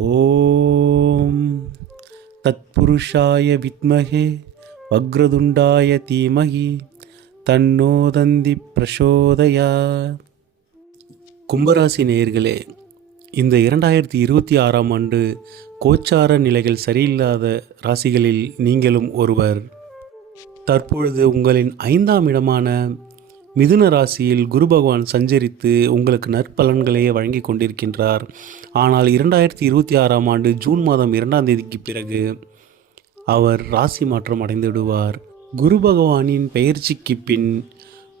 ஓம் தத்புருஷாய வித்மஹே வக்ரதுண்டாய தீமஹி தன்னோ தந்தி பிரசோதயாத். கும்பராசி நேயர்களே, இந்த 2026ஆம் ஆண்டு கோச்சார நிலைகள் சரியில்லாத ராசிகளில் நீங்களும் ஒருவர். தற்பொழுது உங்களின் 5ஆம் இடமான மிதுன ராசியில் குரு பகவான் சஞ்சரித்து உங்களுக்கு நற்பலன்களையே வழங்கி கொண்டிருக்கின்றார். ஆனால் 2026ஆம் ஆண்டு ஜூன் மாதம் 2ஆம் தேதிக்கு பிறகு அவர் ராசி மாற்றம் அடைந்து விடுவார். குரு பகவானின் பெயர்ச்சிக்கு பின்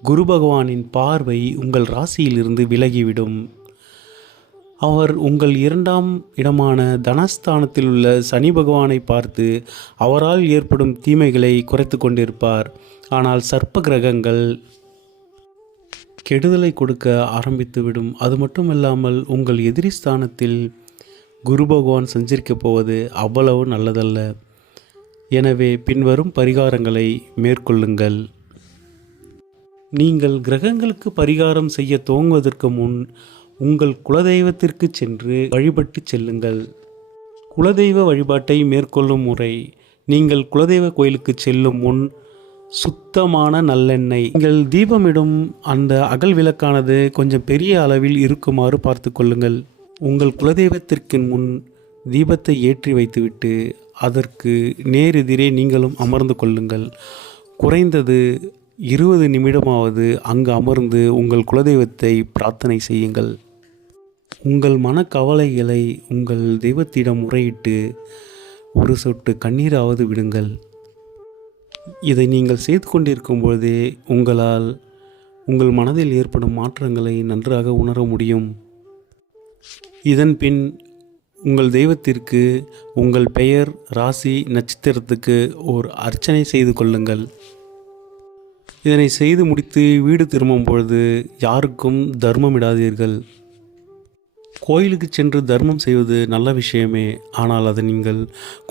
குரு பகவானின் பார்வை உங்கள் ராசியிலிருந்து விலகிவிடும். அவர் உங்கள் 2ஆம் இடமான தனஸ்தானத்தில் உள்ள சனி பகவானை பார்த்து அவரால் ஏற்படும் தீமைகளை குறைத்து கொண்டிருப்பார். ஆனால் சர்ப்ப கிரகங்கள் கெடுதலை கொடுக்க ஆரம்பித்துவிடும். அது மட்டுமல்லாமல் உங்கள் எதிரி ஸ்தானத்தில் குரு பகவான் சஞ்சரிக்கப் போவது அவ்வளவு நல்லதல்ல. எனவே பின்வரும் பரிகாரங்களை மேற்கொள்ளுங்கள். நீங்கள் கிரகங்களுக்கு பரிகாரம் செய்ய துவங்குவதற்கு முன் உங்கள் குலதெய்வத்திற்கு சென்று வழிபட்டு செல்லுங்கள். குலதெய்வ வழிபாட்டை மேற்கொள்ளும் முறை: நீங்கள் குலதெய்வ கோயிலுக்கு செல்லும் முன் சுத்தமான நல்லெண்ணெய், நீங்கள் தீபமிடும் அந்த அகல் விளக்கானது கொஞ்சம் பெரிய அளவில் இருக்குமாறு பார்த்து கொள்ளுங்கள். உங்கள் குலதெய்வத்திற்கு முன் தீபத்தை ஏற்றி வைத்துவிட்டு அதற்கு நேரெதிரே நீங்களும் அமர்ந்து கொள்ளுங்கள். குறைந்தது 20 நிமிடமாவது அங்கு அமர்ந்து உங்கள் குலதெய்வத்தை பிரார்த்தனை செய்யுங்கள். உங்கள் மனக்கவலைகளை உங்கள் தெய்வத்திடம் முறையிட்டு ஒரு சொட்டு கண்ணீராவது விடுங்கள். இதை நீங்கள் செய்து கொண்டிருக்கும் பொழுதே உங்களால் உங்கள் மனதில் ஏற்படும் மாற்றங்களை நன்றாக உணர முடியும். இதன் பின் உங்கள் தெய்வத்திற்கு உங்கள் பெயர், ராசி, நட்சத்திரத்துக்கு ஒரு அர்ச்சனை செய்து கொள்ளுங்கள். இதனை செய்து முடித்து வீடு திரும்பும் பொழுது யாருக்கும் தர்மமிடாதீர்கள். கோயிலுக்கு சென்று தர்மம் செய்வது நல்ல விஷயமே, ஆனால் அதை நீங்கள்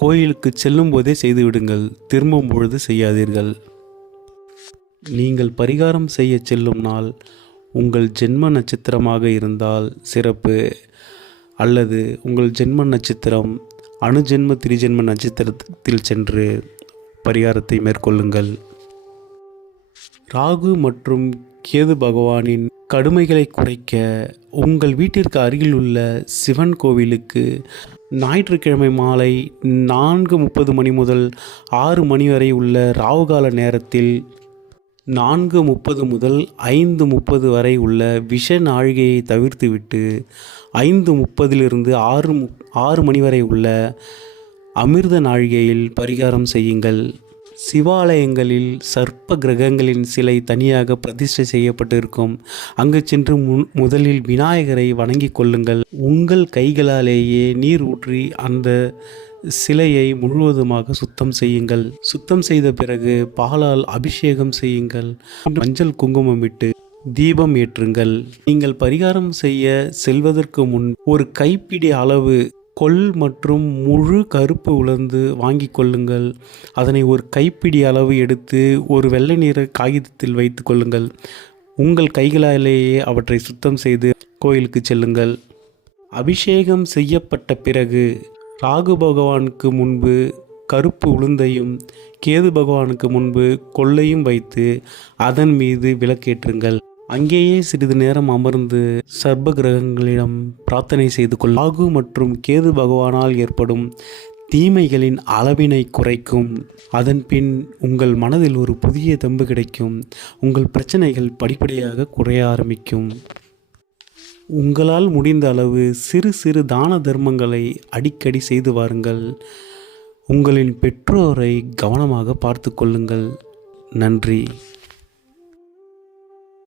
கோயிலுக்கு செல்லும் போதே செய்துவிடுங்கள். திரும்பும் பொழுது செய்யாதீர்கள். நீங்கள் பரிகாரம் செய்ய செல்லும் நாள் உங்கள் ஜென்ம நட்சத்திரமாக இருந்தால் சிறப்பு, அல்லது உங்கள் ஜென்ம நட்சத்திரம் அணுஜென்ம திரிஜென்ம நட்சத்திரத்தில் சென்று பரிகாரத்தை மேற்கொள்ளுங்கள். ராகு மற்றும் கேது பகவானின் கடுமைகளை குறைக்க உங்கள் வீட்டிற்கு அருகில் உள்ள சிவன் கோவிலுக்கு ஞாயிற்றுக்கிழமை மாலை 4:30 மணி முதல் 6 மணி வரை உள்ள ராவுகால நேரத்தில் 4:30 முதல் 5:30 வரை உள்ள விஷ நாழிகையை தவிர்த்துவிட்டு 5:30 6 மணி வரை உள்ள அமிர்த நாழிகையில் பரிகாரம் செய்யுங்கள். சிவாலயங்களில் சர்ப்ப கிரகங்களின் சிலை தனியாக பிரதிஷ்டை செய்யப்பட்டிருக்கும். அங்கு சென்று முதலில் விநாயகரை வணங்கி கொள்ளுங்கள். உங்கள் கைகளாலேயே நீர் ஊற்றி அந்த சிலையை முழுவதுமாக சுத்தம் செய்யுங்கள். சுத்தம் செய்த பிறகு பாலால் அபிஷேகம் செய்யுங்கள். மஞ்சள் குங்குமம் விட்டு தீபம் ஏற்றுங்கள். நீங்கள் பரிகாரம் செய்ய செல்வதற்கு முன் ஒரு கைப்பிடி அளவு கொள் மற்றும் முழு கருப்பு உலர்ந்து வாங்கி கொள்ளுங்கள். அதனை ஒரு கைப்பிடி அளவு எடுத்து ஒரு வெள்ளை நிற காகிதத்தில் வைத்து கொள்ளுங்கள். உங்கள் கைகளாலேயே அவற்றை சுத்தம் செய்து கோயிலுக்கு செல்லுங்கள். அபிஷேகம் செய்யப்பட்ட பிறகு ராகு பகவானுக்கு முன்பு கருப்பு உளுந்தையும் கேது பகவானுக்கு முன்பு கொள்ளையும் வைத்து அதன் மீது விளக்கேற்றுங்கள். அங்கேயே சிறிது நேரம் அமர்ந்து சர்ப்ப கிரகங்களிடம் பிரார்த்தனை செய்து கொள். ராகு மற்றும் கேது பகவானால் ஏற்படும் தீமைகளின் அளவினை குறைக்கும். அதன் பின் உங்கள் மனதில் ஒரு புதிய தெம்பு கிடைக்கும். உங்கள் பிரச்சனைகள் படிப்படியாக குறைய ஆரம்பிக்கும். உங்களால் முடிந்த அளவு சிறு சிறு தான தர்மங்களை அடிக்கடி செய்து வாருங்கள். உங்களின் பெற்றோரை கவனமாக பார்த்து கொள்ளுங்கள். நன்றி.